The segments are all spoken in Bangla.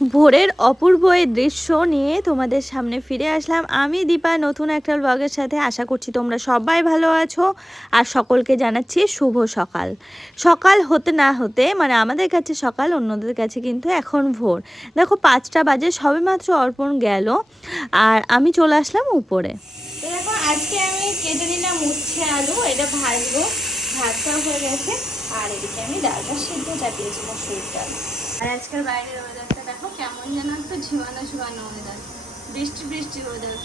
ভোরের অপূর্ব এই দৃশ্য নিয়ে তোমাদের সামনে ফিরে আসলাম। আমি দীপা নতুন একটা ব্লগের সাথে আশা করছি তোমরা সবাই ভালো আছো। আর সকলকে জানাচ্ছি শুভ সকাল। সকাল হতে না হতে মানে আমাদের কাছে সকাল অন্যদের কাছে কিন্তু এখন ভোর। দেখো পাঁচটা বাজে সবে মাত্র অর্পণ গেল। আর আমি চলে আসলাম উপরে। তো দেখো আজকে আমি কেটে নিলাম উচ্ছে আলু এটা ভাজবো। ভাজা হয়ে গেছে। আর এদিকে আমি ডালটা সিদ্ধ চাপিয়েছি মসুর ডাল। আর আজকাল কেমন যেন ঝিমানো ঝিমানো ওয়েদার বৃষ্টি বৃষ্টি ওয়েদার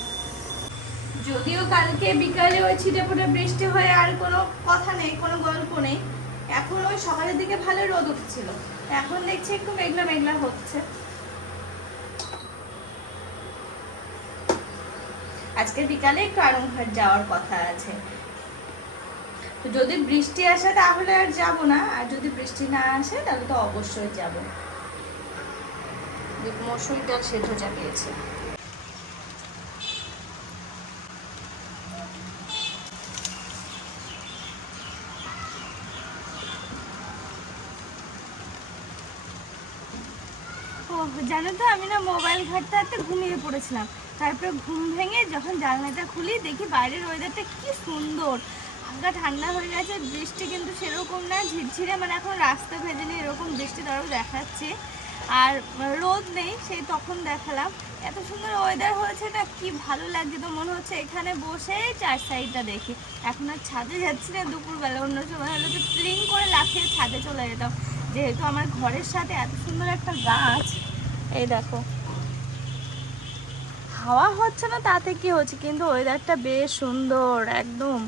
যদিও কালকে বিকালে ওই ছিটে ফুটে বৃষ্টি হয়ে আর কোনো কথা নেই, কোনো গল্প নেই, এখন ওই সকালের দিকে ভালো রোদ উঠছিল। এখন দেখছি একটু মেঘলা মেঘলা হচ্ছে। আজকে বিকালে একটু আরংঘাট যাওয়ার কথা আছে। যদি বৃষ্টি আসে তাহলে আর যাব না, আর যদি বৃষ্টি না আসে তাহলে তো অবশ্যই যাব। মসুর ডাল সেদ্ধ চাপিয়েছে জানো তো, আমি না মোবাইল ঘাটতে হাঁটতে ঘুমিয়ে পড়েছিলাম। তারপরে ঘুম ভেঙে যখন জানলাটা খুলি, দেখি বাইরের ওয়েদারটা কি সুন্দর। হালকা ঠান্ডা হয়ে গেছে, বৃষ্টি কিন্তু সেরকম না, ঝিরঝিরে মানে এখন রাস্তা ভেজে নিয়ে এরকম বৃষ্টি ধরো দেখাচ্ছে। আর রোদ নেই, সেই তখন দেখালাম। এত সুন্দর ওয়েদার হয়েছে না, কি ভালো লাগছে তো মনে হচ্ছে এখানে বসে চার সাইডটা দেখি। এখন আর ছাদে যাচ্ছি না দুপুরবেলা, অন্য সময় হলে তো ট্রিং করে লাফিয়ে ছাদে চলে যেতাম। যেহেতু আমার ঘরের সাথে এত সুন্দর একটা গাছ, এই দেখো। হাওয়া হচ্ছে না, তাতে কি হচ্ছে? কিন্তু ওয়েদারটা বেশ সুন্দর, একদম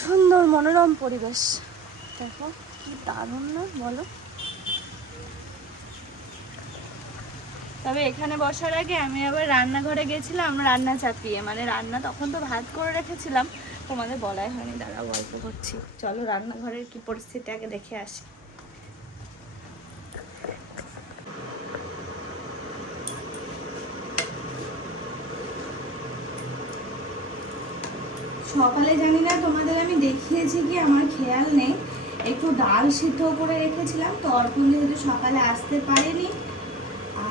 সুন্দর মনোরম পরিবেশ। দেখো, কি দারুণ না, বলো। তবে এখানে বসার আগে আমি আবার রান্নাঘরে গেছিলাম, রান্না চাপিয়ে। মানে রান্না তখন তো ভাত করে রেখেছিলাম, তোমাদের বলাই হয়নি দাঁড়া গল্প করছি। চলো রান্নাঘরের কি পরিস্থিতি আগে দেখে আসি। সকালে জানি না, তোমাদের আমি দেখিয়েছি কি, আমার খেয়াল নেই। একটু ডাল সিদ্ধ করে রেখেছিলাম, তো অর্পণ যেহেতু সকালে আসতে পারেনি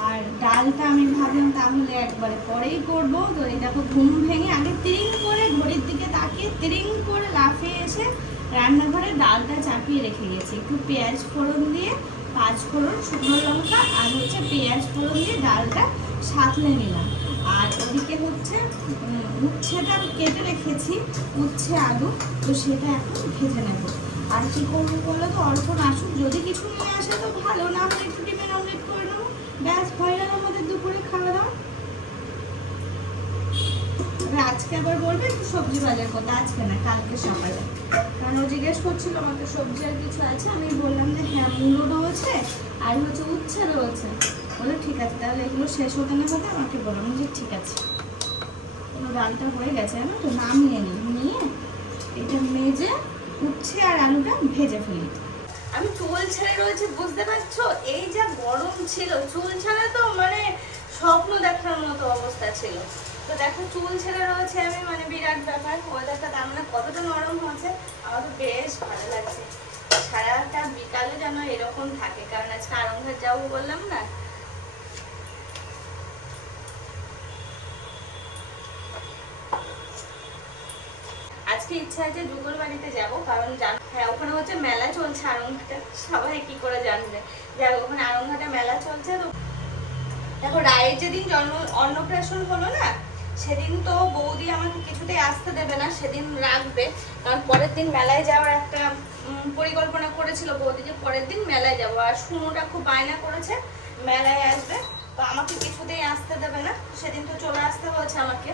আর ডালটা আমি ভাবলাম তাহলে একবারে পরেই করব। তো এই দেখো ঘুম ভেঙে আগে তিরিং করে ঘড়ির দিকে তাকিয়ে তিরিং করে লাফিয়ে এসে রান্নাঘরে ডালটা চাপিয়ে রেখে গেছি। একটু পেঁয়াজ ফোড়ন দিয়ে, পাঁচ ফোড়ন শুকনো লঙ্কা আর হচ্ছে পেঁয়াজ ফোড়ন দিয়ে ডালটা সাঁতলে নিলাম। আর ওদিকে হচ্ছে উচ্ছেটা কেটে রেখেছি, উচ্ছে আলু। তো সেটা এখন ভেজে নেব। আর কি করব বলো তো? অর্থ আসুক, যদি কিছু নিয়ে আসে তো ভালো, না হলে একটু ডিমের অমলেট করে নেব ব্যাস হয়ে গেল আমাদের দুপুরে খাওয়া দাওয়া আজকে আবার বলবে একটু সবজি বাজার কথা। আজকে না, কালকে সকালে। কারণ ও জিজ্ঞেস করছিল আমাকে সবজি আর কিছু আছে। আমি বললাম যে হ্যাঁ মূলো রয়েছে আর হচ্ছে উচ্ছে রয়েছে বলে, ঠিক আছে, তাহলে এগুলো শেষ হতে না হতে আমাকে বলো। আমি যে, ঠিক আছে। কোনো ডালটা হয়ে গেছে না তো? নামিয়ে নিই। নিয়ে এটা মেজে, উচ্ছে আর আলুটা ভেজে ফেলি। আমি চুল ছেড়ে রয়েছে, বুঝতে পারছ? এই যা গরম ছিল, চুল ছাড়া তো মানে স্বপ্ন দেখার মতো অবস্থা ছিল। তো দেখো, চুল ছেড়ে রয়েছে আমি মানে বিরাট ব্যাপার। ওয়েদারটা তার মানে কতটা নরম হচ্ছে আমার তো বেশ ভালো লাগছে। সারাটা বিকালে যেন এরকম থাকে, কারণ আজকে আরম্ভের যাব বললাম না? আজকে ইচ্ছা আছে যুগল বাড়িতে যাব, কারণ জান- হ্যাঁ ওখানে হচ্ছে মেলা চলছে আরংঘাটে সবাই কি করে জানবে। যাক ওখানে আরংঘাটে মেলা চলছে, তো দেখো, রায়ের যেদিন জন্ম, অন্নপ্রাশন হলো না, সেদিন তো বৌদি আমাকে কিছুতেই আসতে দেবে না, সেদিন রাখবে। কারণ পরের দিন মেলায় যাওয়ার একটা পরিকল্পনা করেছিল বৌদি যে পরের দিন মেলায় যাব, আর শুনুটা খুব বায়না করেছে, মেলায় আসবে, তো আমাকে কিছুতেই আসতে দেবে না, সেদিন তো চলে আসতে হয়েছে আমাকে।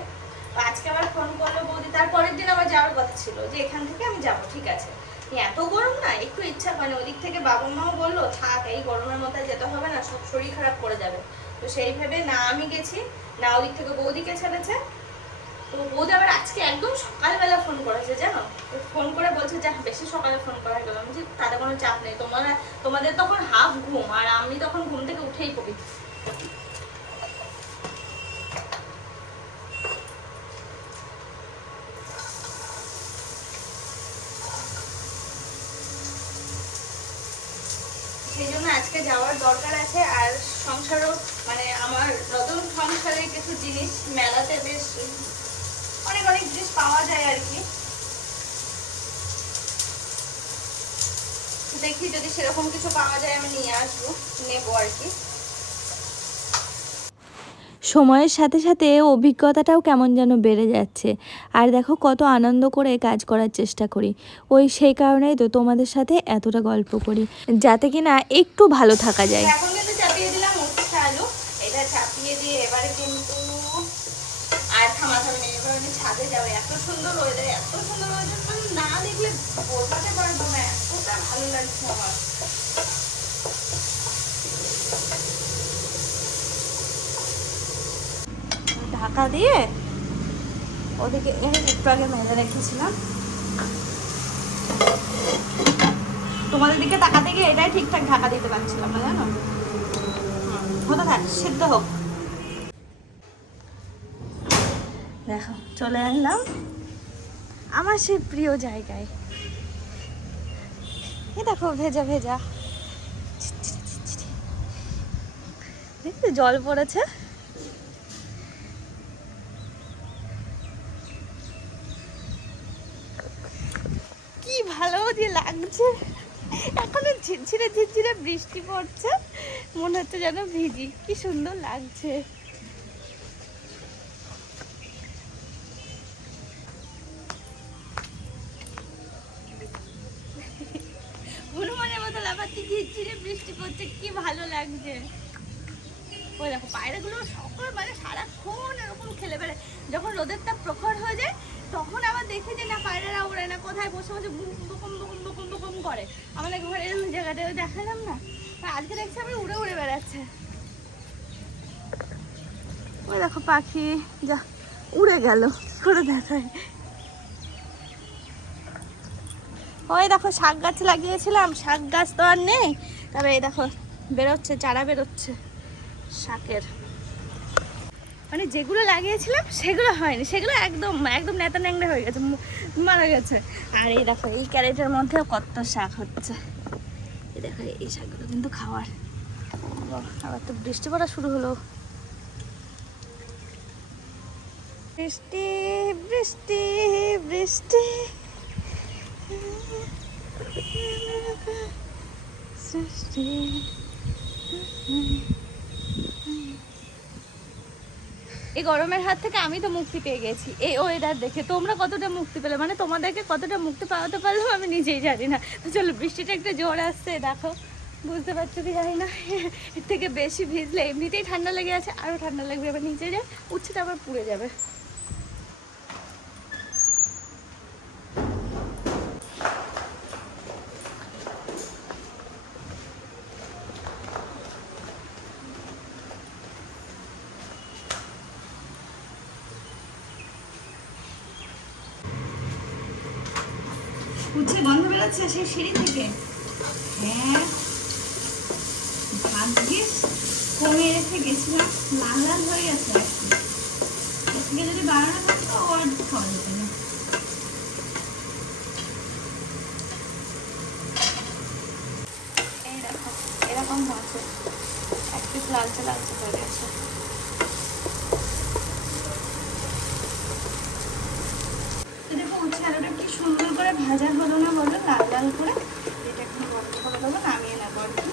আজকে আবার ফোন করল বৌদি। তারপরের দিন আবার যাওয়ার কথা ছিল যে এখান থেকে আমি যাব, ঠিক আছে? এত গরম না, একটু ইচ্ছা হয় না। ওদিক থেকে বাবা মাও বলল, থাক, এই গরমের মধ্যে যেতে হবে না, সব শরীর খারাপ করে যাবে। তো সেই ভেবে না আমি গেছি, না ওদিক থেকে বৌদিকে ছেড়েছে। তো বৌদি আবার আজকে একদম সকালবেলা ফোন করেছে, জানো? ফোন করে বলছে, যে, বেশি সকালে ফোন করা গেল। আমি যে তাদের কোনো চাপ নেই। তোমার, তোমাদের তখন হাফ ঘুম, আর আমি তখন ঘুম থেকে উঠেই পড়ি। সেই জন্য আজকে যাওয়ার দরকার আছে আর সংসারও মানে আমার নতুন সংসারের কিছু জিনিস মেলাতে বেশ অনেক অনেক জিনিস পাওয়া যায় আর কি। দেখি যদি সেরকম কিছু পাওয়া যায় আমি নিয়ে আসব, নেব আর কি। সময়ের সাথে সাথে অভিজ্ঞতাটাও কেমন যেন বেড়ে যাচ্ছে। আর দেখো কত আনন্দ করে কাজ করার চেষ্টা করি। ওই সেই কারণেই তো তোমাদের সাথে এতটা গল্প করি। যাতে কি না একটু ভালো থাকা যায়। ছাদে এত সুন্দর ওয়েদার এত সুন্দর ওয়েদার মানে না দেখলে পারব না। এতটা ভালো লাগছে আমার। ঢাকা দিয়ে ওদিকে একটু আগে মেলে রেখেছিলাম। তোমাদের দিকে তাকাতে গিয়ে এটাই ঠিকঠাক ঢাকা দিতে পারছিলাম না, জানো? হতে থাক, সিদ্ধ হোক। দেখো, চলে আসলাম আমার সেই প্রিয় জায়গায়। এ দেখো, ভেজা ভেজা। জল পড়েছে কি ভালো যে লাগছে। এখনও ঝিরঝিরে ঝিরঝিরে বৃষ্টি পড়ছে। মনে হচ্ছে যেন ভিজি। কি সুন্দর লাগছে। হনুমানের মতো লাফাচ্ছি, ঝিরঝিরে বৃষ্টি পড়ছে। কি ভালো লাগছে। ওই দেখো, পায়রাগুলো সকল মানে সারাক্ষণ এরকম খেলে বেড়ায়। যখন রোদের তাপ প্রখর হয়ে যায় তখন আবার দেখি যে না পায়রারা ওড়ে না, কোথায় বসে বসে বকম বকম বকম বকম করে। আমাদের ঘরের ওই জায়গাটায় দেখালাম না? আজকে দেখছি আমি উড়ে উড়ে বেড়াচ্ছে। ওই দেখো পাখি, যা, উড়ে গেল করে দেখায়? ওই দেখো শাক গাছ লাগিয়েছিলাম, শাক গাছ তো আর নেই। তবে এই দেখো, বেরোচ্ছে, চারা বেরোচ্ছে, শাকের। মানে যেগুলো লাগিয়েছিলাম, সেগুলো হয়নি। সেগুলো একদম একদম নেতা ন্যাংরা হয়ে গেছে মারা গেছে। আর এই দেখো, এই ক্যারেটের মধ্যে কত শাক হচ্ছে। এই দেখো, এই শাকগুলো কিন্তু খাওয়ার। আবার তো বৃষ্টি পড়া শুরু হলো। বৃষ্টি বৃষ্টি বৃষ্টি। সৃষ্টি। এই গরমের হাত থেকে আমি তো মুক্তি পেয়ে গেছি। এই ওয়েদার দেখে তোমরা কতটা মুক্তি পেলে? মানে তোমাদেরকে কতটা মুক্তি পাওয়াতে পারলাম আমি নিজেই জানি না। তো চলো, বৃষ্টিটা একটু জোর আসছে, দেখো। বুঝতে পারছ কি জানি না? এর থেকে বেশি ভিজলে এমনিতেই ঠান্ডা লেগে আছে আরও ঠান্ডা লাগবে, আবার নিচে যায় উচ্ছেটা আবার পুড়ে যাবে। গন্ধ বেরোচ্ছে সেই সিঁড়ি থেকে। হ্যাঁ। ভাগ্যিস কমে রেখে গেছিলাম, লাল লাল হয়ে গেছে আর কি। এর থেকে যদি বাড়ানো থাকতো আর খাওয়া যেত না। এরকম হচ্ছে এক পিস লালচে লালচে হয়ে গেছে তো দেখো উচ্ছে আলুটা কি সুন্দর করে ভাজা হলো না বলো লাল লাল করে এটা একটু বন্ধ করে দেবো নামিয়ে নেব আর কি।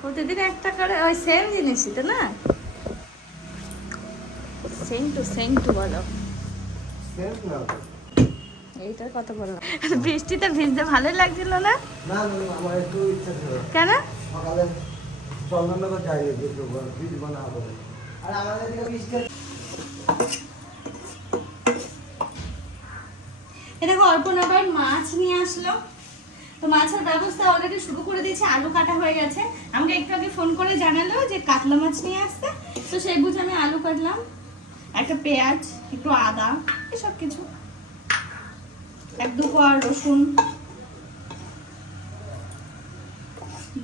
প্রতিদিন একটা করে ওই সেম জিনিসই তো না? সেম টু সেম টু বলো। এইটার কথা বললাম বৃষ্টিতে ভিজতে ভালোই লাগছিল না? না না না, আমার একটু ইচ্ছা ছিল। কেন? সকালে চন্দননগর যাই ভিডিও বানাবো আর আমাদের এদিকে বৃষ্টি এ দেখো অল্পন আবার মাছ নিয়ে আসলো। তো মাছের ব্যবস্থা অলরেডি শুরু করে দিয়েছে আলু কাটা হয়ে গেছে। আমাকে একটু আগে ফোন করে জানালো যে কাতলা মাছ নিয়ে আসতে। তো সেই বুঝে আমি আলু কাটলাম। একটা পেঁয়াজ একটু আদা এসব কিছু। এক দু কোয়া রসুন।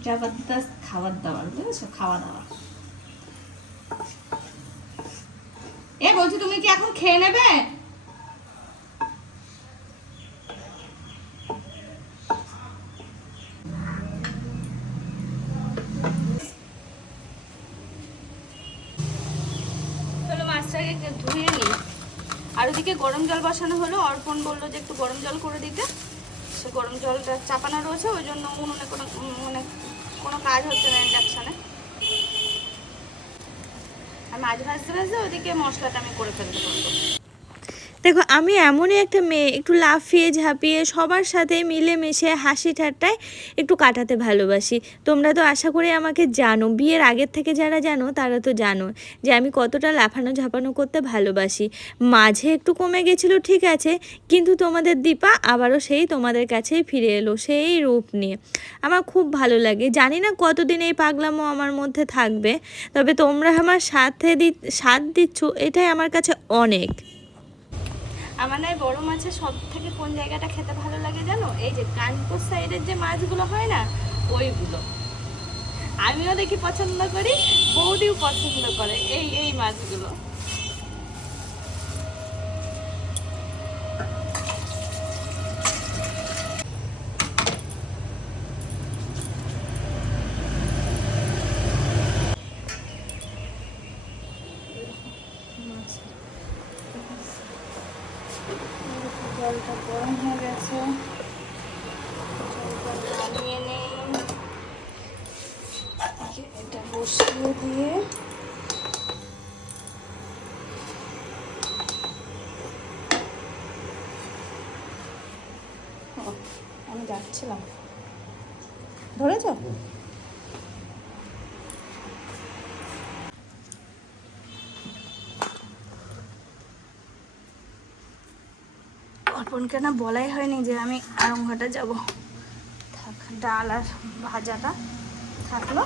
জবরদস্ত খাবার দাবার, বুঝেছ? খাওয়া দাওয়া এ বলছি, তুমি কি এখন খেয়ে নেবে চলো মাছটাকে ধুয়ে নিই আর ওদিকে গরম জল বসানো হলো। অর্পণ বলল যে একটু গরম জল করে দিতে। সে গরম জলটা চাপানো রয়েছে, ওই জন্য উনুনে কোনো মানে কোনো কাজ হচ্ছে না ইন্ডাকশানে আর মাছ ভাজতে ভাজতে ওদিকে মশলাটা আমি করে ফেলতে পারব। দেখো, আমি এমনই একটা মেয়ে, একটু লাফিয়ে ঝাঁপিয়ে সবার সাথে মিলেমিশে হাসি ঠাট্টায় একটু কাটাতে ভালোবাসি। তোমরা তো আশা করি আমাকে জানো, বিয়ের আগের থেকে যারা জানো, তারা তো জানো যে আমি কতটা লাফানো ঝাপানো করতে ভালোবাসি। মাঝে একটু কমে গেছিল, ঠিক আছে, কিন্তু তোমাদের দীপা আবারও সেই তোমাদের কাছেই ফিরে এলো, সেই রূপ নিয়ে। আমার খুব ভালো লাগে। জানি না কতদিন এই পাগলামো আমার মধ্যে থাকবে, তবে তোমরা আমার সাথে দি, সাথ দিচ্ছ, এটাই আমার কাছে অনেক। আমার নয় বড় মাছের সব থেকে কোন জায়গাটা খেতে ভালো লাগে জানো? এই যে কানপুর সাইডের যে মাছগুলো হয় না, ওইগুলো। আমিও দেখি পছন্দ করি, বৌদিও পছন্দ করে এই এই মাছগুলো জলটা গরম হয়ে গেছে জলটা নামিয়ে নেই এটা বসিয়ে দিয়ে ও, আমি যাচ্ছিলাম। ধরেছ? অর্পণকে না বলাই হয়নি যে আমি আরংঘাটা যাব। ডাল আর ভাজাটা থাকল।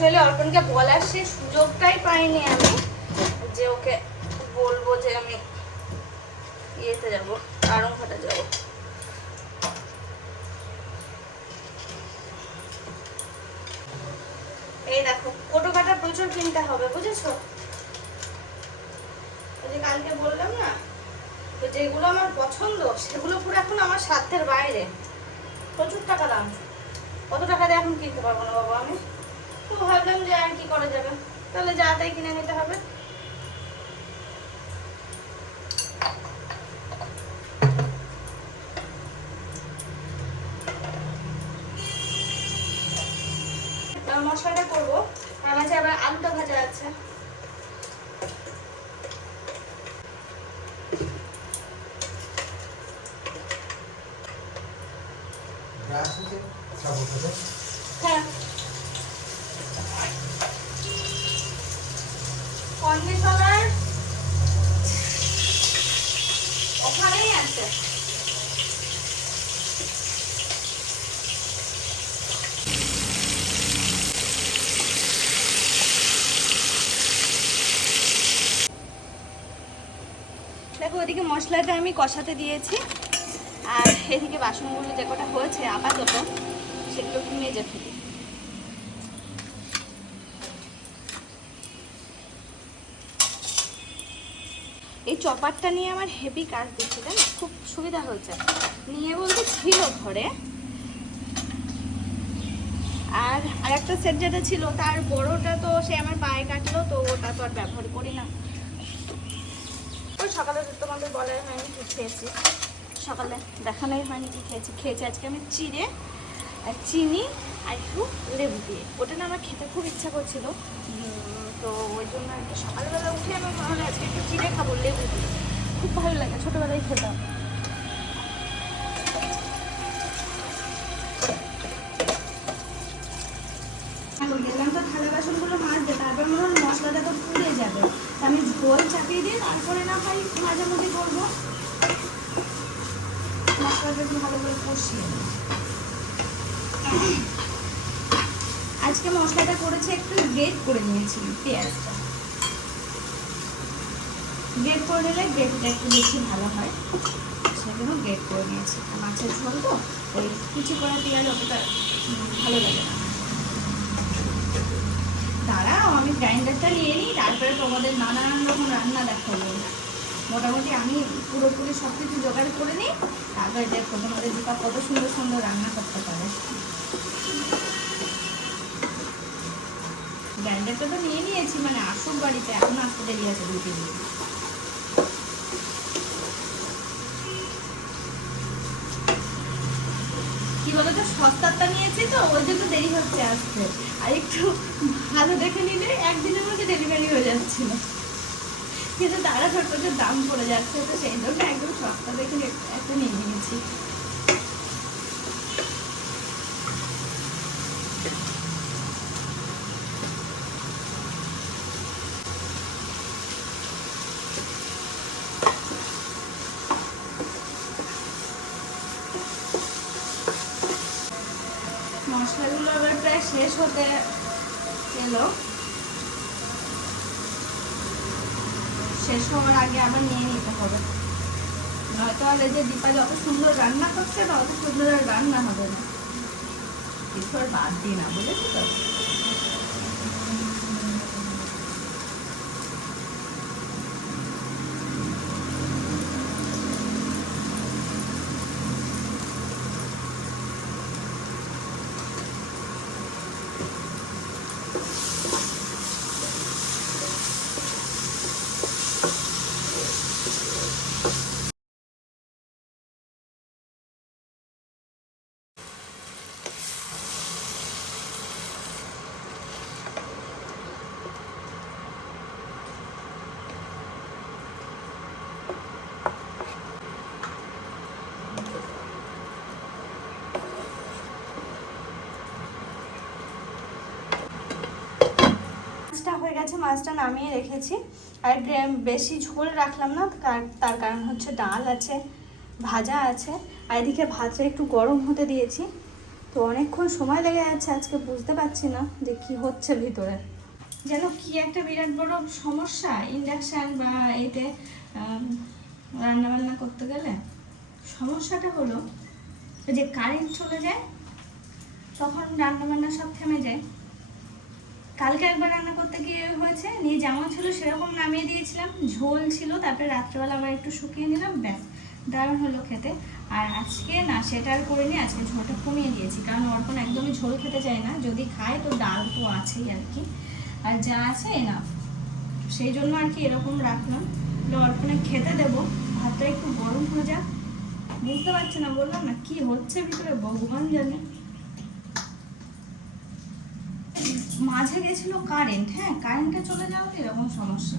অ্যাকচুয়ালি অর্পণকে বলার সে সুযোগটাই পাইনি আমি যে ওকে বলব যে আমি ইয়েতে যাব আরংঘাটা যাব। এই দেখো কোটো কাটা প্রচুর কিনতে হবে, বুঝেছ? যে কালকে বললাম না তো যেগুলো আমার পছন্দ, সেগুলো পুরো এখন আমার সাধ্যের বাইরে। প্রচুর টাকা দাম। কত টাকা দিয়ে এখন কিনতে পারব না বাবা আমি? তো ভাবলাম যে আর কি করা যাবে? তাহলে যা তাই কিনে নিতে হবে। মশলাটা করব। আমার আছে আবার আলুটা ভাজা আছে গ্যাস আছে খাব খাবে হ্যাঁ কন্ডিশনার ওখানেই আছে দেখো ওদিকে মশলাটা আমি কষাতে দিয়েছি। আর এদিকে বাসনগুলো যে কটা হয়েছে, আপাতত সেগুলো মেজে ফেলি। এই চপারটা নিয়ে আমার হেভি কাজ দিচ্ছে তাই খুব সুবিধা হয়েছে। নিয়ে বলতে ছিল ঘরে। আর আর একটা সেট যেটা ছিল, তার বড়টা তো সে আমার পায়ে কাটলো, তো ওটা তো আর ব্যবহার করি না। ওই সকালে তোমাদের বলাই হয়নি, কি খেয়েছি? সকালে দেখানোই হয়নি কি খেয়েছি। খেয়েছি আজকে আমি চিড়ে, আর চিনি, আর একটু লেবু দিয়ে। ওটা না আমার খেতে খুব ইচ্ছা করছিল। তো ওই জন্য একটু সকালবেলা উঠে আমি ভাবলাম আজকে একটু চিড়ে খাব, লেবু দিয়ে। খুব ভালো লাগে, ছোটোবেলায় খেতাম। গেলাম তো থালা বাসনগুলো তারপর হলো মশলাটা তো পুড়ে যাবে। আমি ঝোল চাপিয়ে দিয়ে তারপরে না হয় মাঝামাঝি করব। মশলাটা একটু ভালো করে কষিয়ে আজকে মশলাটা করেছে একটু গ্রেট করে নিয়েছি পেঁয়াজটা। গ্রেট করে নিলে গ্রেটটা একটু বেশি ভালো হয়। সেজন্য গ্রেট করে নিয়েছি। মাছের ঝোল তো, ওই কুচি করা পেঁয়াজ অতটা ভালো লাগে না। দাঁড়াও আমি গ্রাইন্ডারটা নিয়ে নিই, তারপরে তোমাদের নানান রকম রান্না দেখাবো। মোটামুটি আমি পুরোপুরি সব কিছু জোগাড় করে নিই, তারপরে দেখো তোমাদের দীপা কত সুন্দর সুন্দর রান্না করতে পারে। গ্রাইন্ডারটা তো নিয়ে নিয়েছি মানে আসুক বাড়িতে, এখন আসতে দেরি আছে দুই তিন কি বলতো, সস্তারটা নিয়েছি তো, ওই জন্য দেরি হচ্ছে আসতে। আর একটু ভালো দেখে নিলে একদিনের মধ্যে ডেলিভারি হয়ে যাচ্ছিল। কিন্তু তারা ছোট দাম পড়ে যাচ্ছে, তো সেই জন্য একদম সস্তা দেখে একটা নিয়ে নিয়েছি মশলাগুলো এবার প্রায় শেষ হতে এলো শেষ হওয়ার আগে আবার নিয়ে নিতে হবে। নয়তো আর এই যে দীপা যত সুন্দর রান্না করছে না অত সুন্দর আর রান্না হবে না। কিছু আর বাদ দিই না, বুঝেছি? তো মাছটা হয়ে গেছে মাছটা নামিয়ে রেখেছি। আর বেশি ঝোল রাখলাম না, তার- কারণ হচ্ছে ডাল আছে, ভাজা আছে, আর এদিকে ভাতটা একটু গরম হতে দিয়েছি। তো অনেকক্ষণ সময় লেগে যাচ্ছে, আজকে বুঝতে পারছি না যে কি হচ্ছে ভিতরে। যেন কি একটা বিরাট বড় সমস্যা ইন্ডাকশান বা এতে রান্না বান্না করতে গেলে। সমস্যাটা হলো যে কারেন্ট চলে যায়, তখন রান্না বান্না সব থেমে যায়। কালকে একবার রান্না করতে গিয়ে হয়েছে, নিয়ে যেমন ছিল সেরকম নামিয়ে দিয়েছিলাম। ঝোল ছিল, তারপরে রাত্রেবেলা আবার একটু শুকিয়ে নিলাম, ব্যাস, দারুণ হলো খেতে। আর আজকে না, সেটা আর করিনি, আজকে ঝোলটা কমিয়ে দিয়েছি, কারণ অর্পণ একদমই ঝোল খেতে চায় না। যদি খায়, তো ডাল তো আছেই আর কি। আর যা আছে না সেই জন্য আর কি এরকম রাখলাম। অর্পণে খেতে দেবো। ভাতটা একটু গরম হয়ে যাক। বুঝতে পারছি না, বললাম না, কি হচ্ছে ভিতরে, ভগবান জানে। মাঝে গেছিল কারেন্ট হ্যাঁ কারেন্টটা চলে যাওয়াতে এরকম সমস্যা।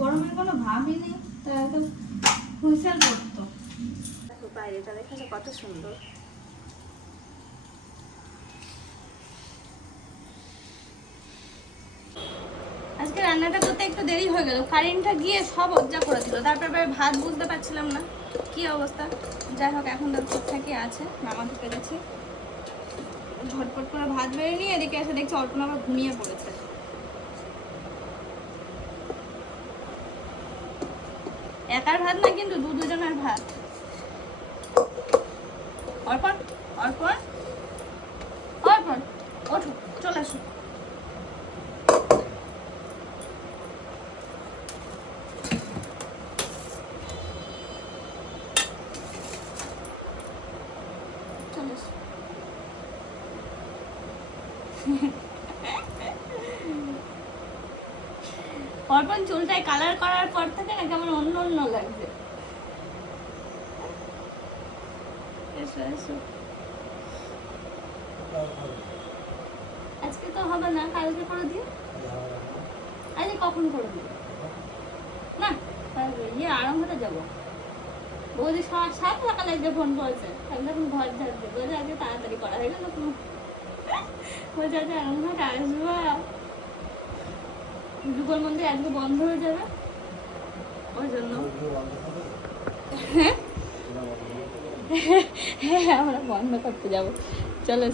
গরমের কোনো ভাবই নেই তা একদম হুইসেল করতো। দেখো বাইরেটা দেখেছ কত সুন্দর। আজকে রান্নাটা করতে একটু দেরি হয়ে গেল। কারেন্টটা গিয়ে সব অজ্জা করে দিল। তারপরে ভাত বুঝতে পারছিলাম না। কি অবস্থা? যাই হোক এখন তো ঠিকঠাকই আছে নামাতে পেরেছি। ঝটপট করে ভাত বেড়ে নিয়ে এদিকে এসে দেখছি অল্পনা আবার ঘুমিয়ে পড়েছে। একার ভাত না কিন্তু দু দুজনের ভাত। অর্পণ অর্পণ অর্পণ ওঠো চলে আসো চলে এসো অর্পণ চুলটায় কালার করার পর থেকে না কেমন অন্য অন্য লাগছে? এসো এসো। আজকে তো হবে না, কালকে করে দিও। আজকে কখন করে দিও? না, কালকে ইয়ে আরম্ভটা যাব। বৌদি সাত সাত সকালে যে ফোন করেছে, আমি তখন ঘর ঝাড়তে বলে আজকে তাড়াতাড়ি করা হয়ে গেল তুমি বলছে, আজকে আরম্ভটা আসব। যুগল মন্দির আজকে বন্ধ হয়ে যাবে। ওই জন্য হ্যাঁ আমরা বন্ধ করতে যাব চলো